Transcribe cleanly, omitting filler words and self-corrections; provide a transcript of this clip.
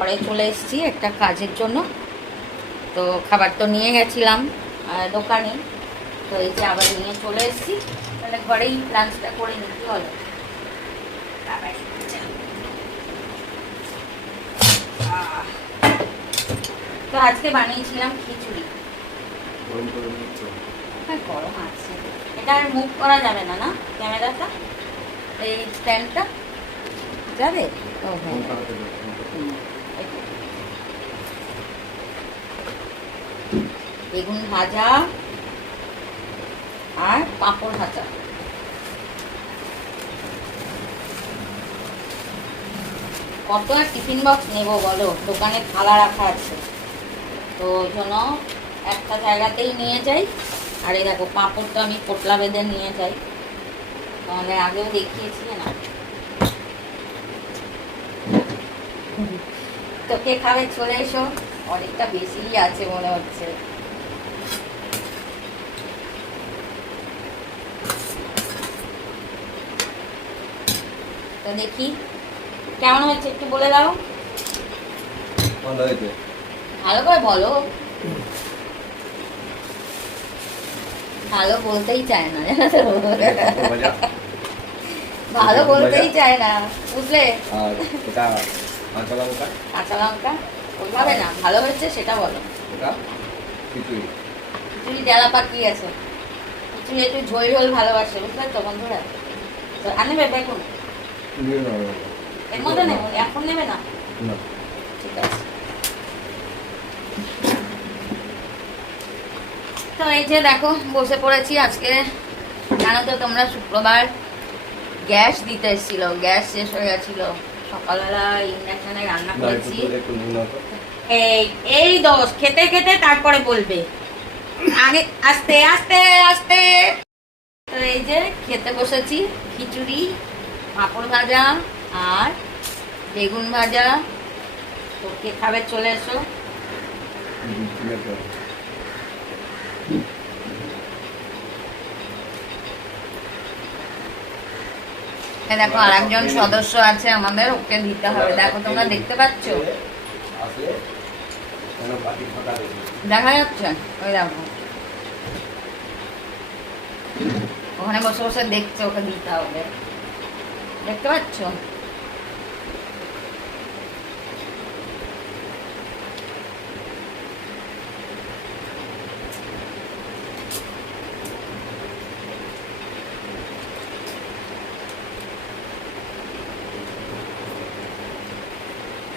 ঘরে চলে এসেছি একটা কাজের জন্য। তো খাবার তো নিয়ে গেছিলাম দোকানে, তো এই যে আবার নিয়ে চলে এসেছি। তাহলে ঘরেই লাঞ্চটা করে নিতে হলো। তো আজকে বানিয়েছিলাম খিচুড়ি। হ্যাঁ, গরম আছে। এটা আর মুভ করা যাবে না, না ক্যামেরাটা, এই স্ট্যান্ডটা যাবে। ও হ্যাঁ, বেগুন ভাজা আর পাঁপড় ভাজা। কত আর টিফিন বক্স নেবো বলো, দোকানে থালা রাখা আছে, তো ওই জন্য একটা জায়গাতেই নিয়ে যাই। আর এই দেখো পাঁপড়টা আমি পোটলা বেঁধে নিয়ে যাই, তাহলে আগেও দেখিয়েছি না। তো কে খাবে চলে এসো, অনেকটা বেশিই আছে মনে হচ্ছে। তো দেখি কেমন হয়েছে একটু বলে দাও। ভালো করে বলো, ভালো বলতেই চায় না, ভালো বলতেই চায় না, বুঝলে। কাঁচা লঙ্কা ওইভাবে না, ভালো হয়েছে সেটা বলো। খিচুড়ি ডালা পাকি আছে, খিচুড়ি একটু ঝোল ঝোল ভালোবাসে, বুঝলে তো বন্ধুরা। তো আনবে বেগুন এর মধ্যে নেব, এখন নেবে না? ঠিক আছে। তো এই যে দেখো বসে পড়েছি। আজকে জানো তো তোমরা, শুক্রবার গ্যাস দিতে এসেছিল, গ্যাস শেষ হয়ে গেছিল। সকালবেলা ইন্ডাকশনে রান্না করেছি। এই দোষ খেতে খেতে তারপরে বলবে, আগে আস্তে আস্তে আস্তে। তো এই যে খেতে বসেছি, খিচুড়ি, পাঁপড় ভাজা আর বেগুন ভাজা। তো কে খাবে চলে এসো। দেখো আর একজন সদস্য আছে আমাদের, ওকে দিতে হবে। দেখো তোমরা দেখতে পাচ্ছ, দেখা যাচ্ছে? ওই দেখো ওখানে বসে বসে দেখছে, ওকে দিতে হবে, দেখতে পাচ্ছ?